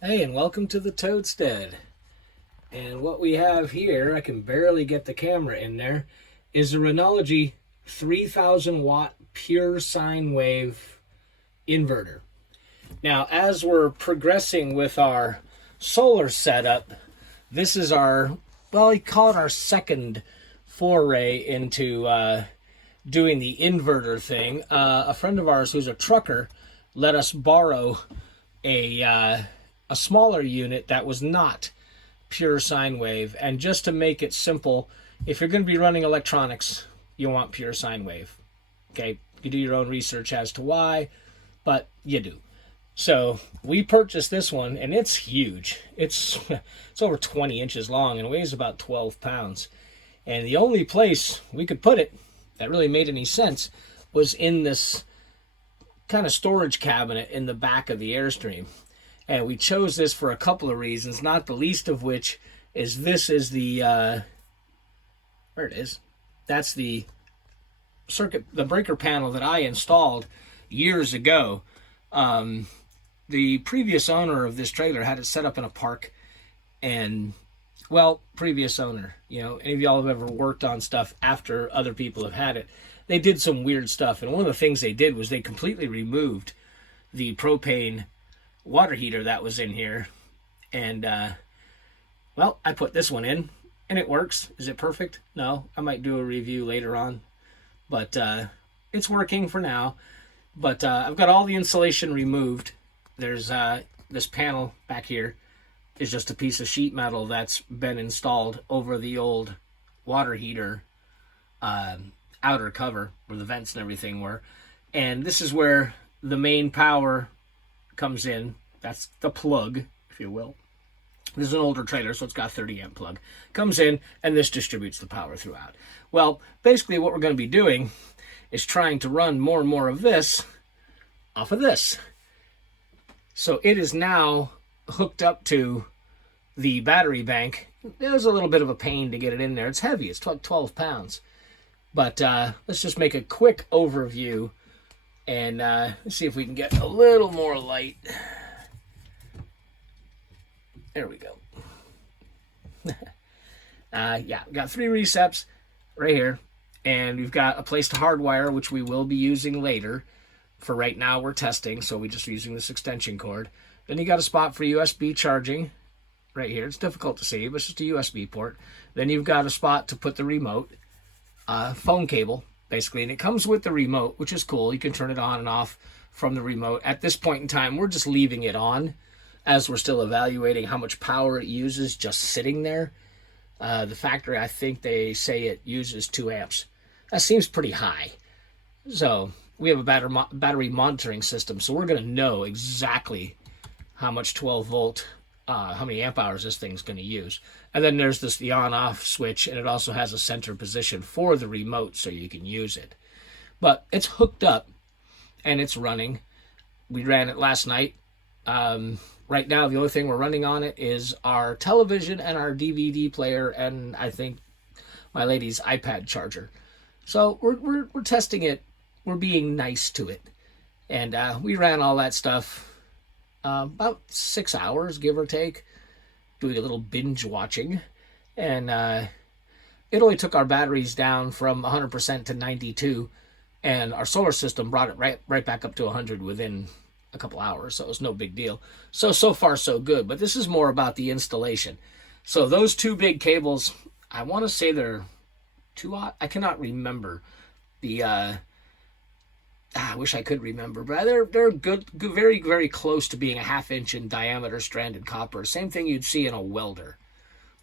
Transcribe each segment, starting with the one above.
Hey, and welcome to the Toadstead. And what we have here, I can barely get the camera in there, is a Rhenology 3000 watt pure sine wave inverter. Now, as we're progressing with our solar setup, this is our, well, we call it our second foray into doing the inverter thing. A friend of ours who's a trucker let us borrow a smaller unit that was not pure sine wave. And just to make it simple, if you're going to be running electronics, you want pure sine wave. Okay, you do your own research as to why, but you do. So we purchased this one, and it's huge. It's over 20 inches long and weighs about 12 pounds. And the only place we could put it that really made any sense was in this kind of storage cabinet in the back of the Airstream. And we chose this for a couple of reasons, not the least of which is this is the, where it is, that's the the breaker panel that I installed years ago. The previous owner of this trailer had it set up in a park, and, well, previous owner, any of y'all have ever worked on stuff after other people have had it, they did some weird stuff. And one of the things they did was they completely removed the propane water heater that was in here. And well, I put this one in and it works. Is it perfect? No. I might do a review later on, but it's working for now. But I've got all the insulation removed. There's this panel back here is just a piece of sheet metal that's been installed over the old water heater outer cover where the vents and everything were. And this is where the main power comes in. That's the plug, if you will. This is an older trailer, so it's got a 30 amp plug. Comes in, and this distributes the power throughout. Well, basically what we're going to be doing is trying to run more and more of this off of this. So it is now hooked up to the battery bank. There's a little bit of a pain to get it in there. It's heavy. It's 12 pounds. But let's just make a quick overview and let's see if we can get a little more light. There we go. Yeah, we've got 3 receps right here. And we've got a place to hardwire, which we will be using later. For right now, we're testing, so we're just using this extension cord. Then you got a spot for USB charging right here. It's difficult to see, but it's just a USB port. Then you've got a spot to put the remote, phone cable, basically. And it comes with the remote, which is cool. You can turn it on and off from the remote. At this point in time, we're just leaving it on as we're still evaluating how much power it uses just sitting there. The factory, I think they say it uses 2 amps. That seems pretty high. So we have a battery monitoring system, so we're going to know exactly how much 12 volt, how many amp hours this thing's going to use. And then there's the on-off switch, and it also has a center position for the remote so you can use it. But it's hooked up, and it's running. We ran it last night. Right now, the only thing we're running on it is our television and our DVD player, and I think my lady's iPad charger. So we're testing it. We're being nice to it. And we ran all that stuff about 6 hours, give or take, doing a little binge watching. And it only took our batteries down from 100% to 92, and our solar system brought it right back up to 100 within a couple hours, so it was no big deal. So far so good, but this is more about the installation. So those 2 big cables, I want to say they're 2-aught. I cannot remember the I wish I could remember, but they're good, very, very close to being a 1/2 inch in diameter stranded copper. Same thing you'd see in a welder.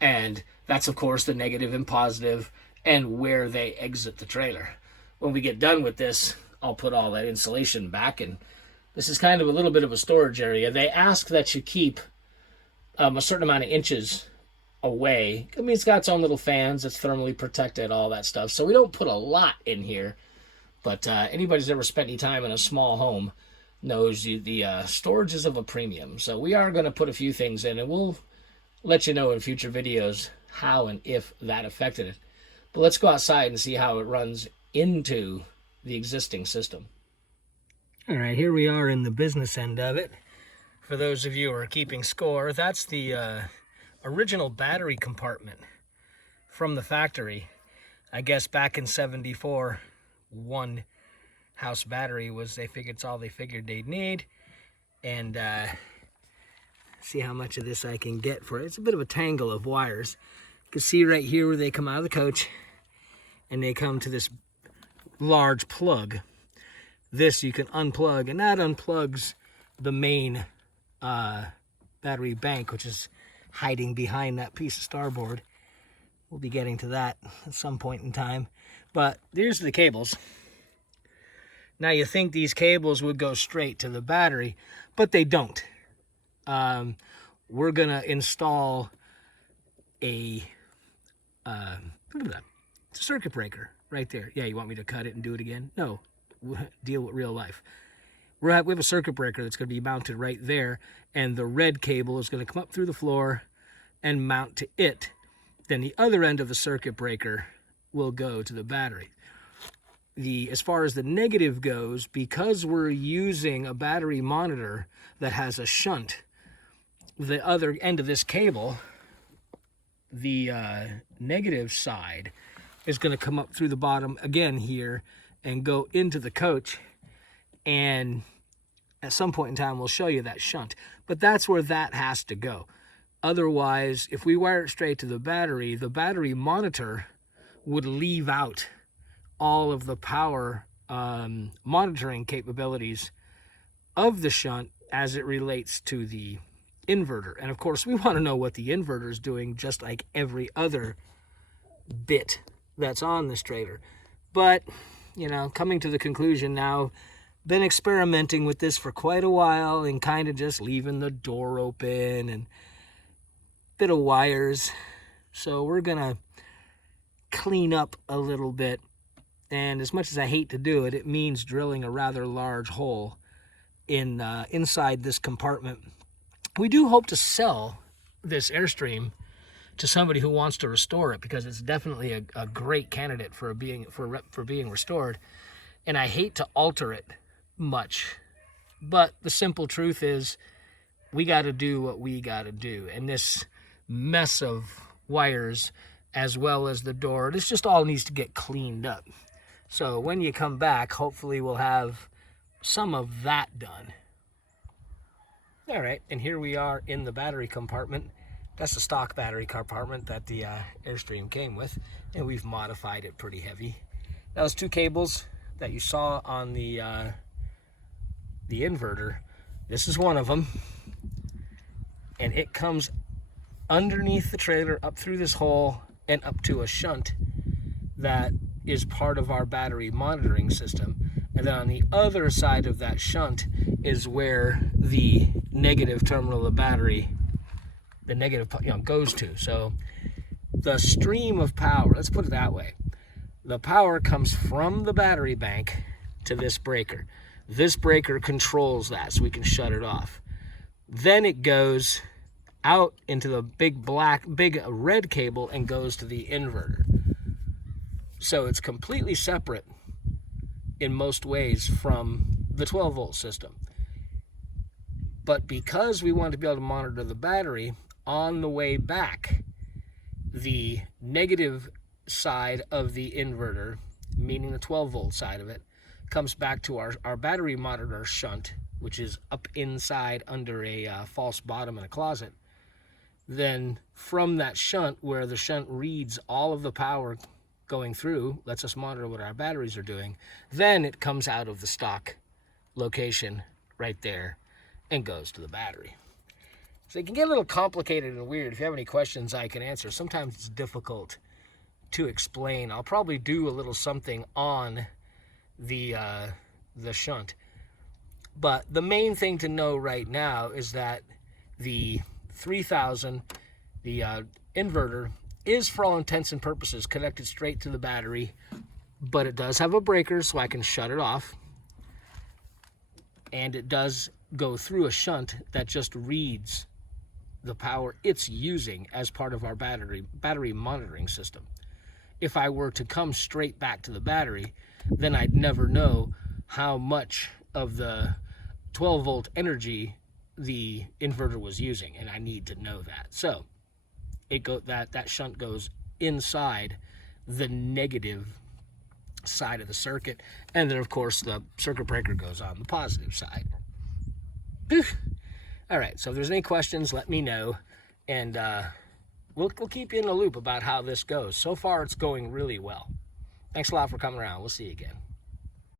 And that's, of course, the negative and positive and where they exit the trailer. When we get done with this, I'll put all that insulation back, and this is kind of a little bit of a storage area. They ask that you keep a certain amount of inches away. I mean, it's got its own little fans. It's thermally protected, all that stuff. So we don't put a lot in here. But anybody's ever spent any time in a small home knows the storage is of a premium. So we are going to put a few things in, and we'll let you know in future videos how and if that affected it. But let's go outside and see how it runs into the existing system. All right, here we are in the business end of it. For those of you who are keeping score, that's the original battery compartment from the factory. I guess back in '74, one house battery was, it's all they figured they'd need. And see how much of this I can get for it. It's a bit of a tangle of wires. You can see right here where they come out of the coach and they come to this large plug. This you can unplug, and that unplugs the main battery bank, which is hiding behind that piece of starboard. We'll be getting to that at some point in time. But here's the cables. Now you think these cables would go straight to the battery, but they don't. We're gonna install a circuit breaker right there. Yeah, you want me to cut it and do it again? No, deal with real life. We have a circuit breaker that's going to be mounted right there, and the red cable is going to come up through the floor and mount to it. Then the other end of the circuit breaker will go to the battery. As far as the negative goes, because we're using a battery monitor that has a shunt, the other end of this cable, the negative side, is going to come up through the bottom again here and go into the coach. And at some point in time, we'll show you that shunt. But that's where that has to go. Otherwise, if we wire it straight to the battery monitor would leave out all of the power monitoring capabilities of the shunt as it relates to the inverter. And of course, we want to know what the inverter is doing, just like every other bit that's on this trailer. But, you know, coming to the conclusion now, been experimenting with this for quite a while and kind of just leaving the door open and bit of wires. So we're gonna clean up a little bit, and as much as I hate to do it, it means drilling a rather large hole in inside this compartment. We do hope to sell this Airstream to somebody who wants to restore it, because it's definitely a great candidate for being restored, and I hate to alter it much. But the simple truth is, we got to do what we got to do, and this mess of wires as well as the door, this just all needs to get cleaned up. So when you come back, hopefully we'll have some of that done. All right, and here we are in the battery compartment. That's the stock battery compartment that the Airstream came with, and we've modified it pretty heavy. Those two cables that you saw on the inverter, this is one of them, and it comes underneath the trailer, up through this hole, and up to a shunt that is part of our battery monitoring system. And then on the other side of that shunt is where the negative terminal of the battery, the negative, goes to. So the stream of power, let's put it that way, the power comes from the battery bank to this breaker. This breaker controls that, so we can shut it off. Then it goes out into the big red cable and goes to the inverter. So it's completely separate in most ways from the 12-volt system. But because we want to be able to monitor the battery, on the way back, the negative side of the inverter, meaning the 12-volt side of it, comes back to our battery monitor shunt, which is up inside under a false bottom in a closet. Then from that shunt, where the shunt reads all of the power going through, lets us monitor what our batteries are doing, then it comes out of the stock location right there and goes to the battery. So it can get a little complicated and weird. If you have any questions, I can answer. Sometimes it's difficult to explain. I'll probably do a little something on the shunt. But the main thing to know right now is that the 3000, the inverter, is for all intents and purposes connected straight to the battery, but it does have a breaker so I can shut it off. And it does go through a shunt that just reads the power it's using as part of our battery monitoring system. If I were to come straight back to the battery, then I'd never know how much of the 12-volt energy the inverter was using, and I need to know that. So that shunt goes inside the negative side of the circuit, and then of course the circuit breaker goes on the positive side. Whew. All right, so if there's any questions, let me know, and we'll keep you in the loop about how this goes. So far, it's going really well. Thanks a lot for coming around. We'll see you again.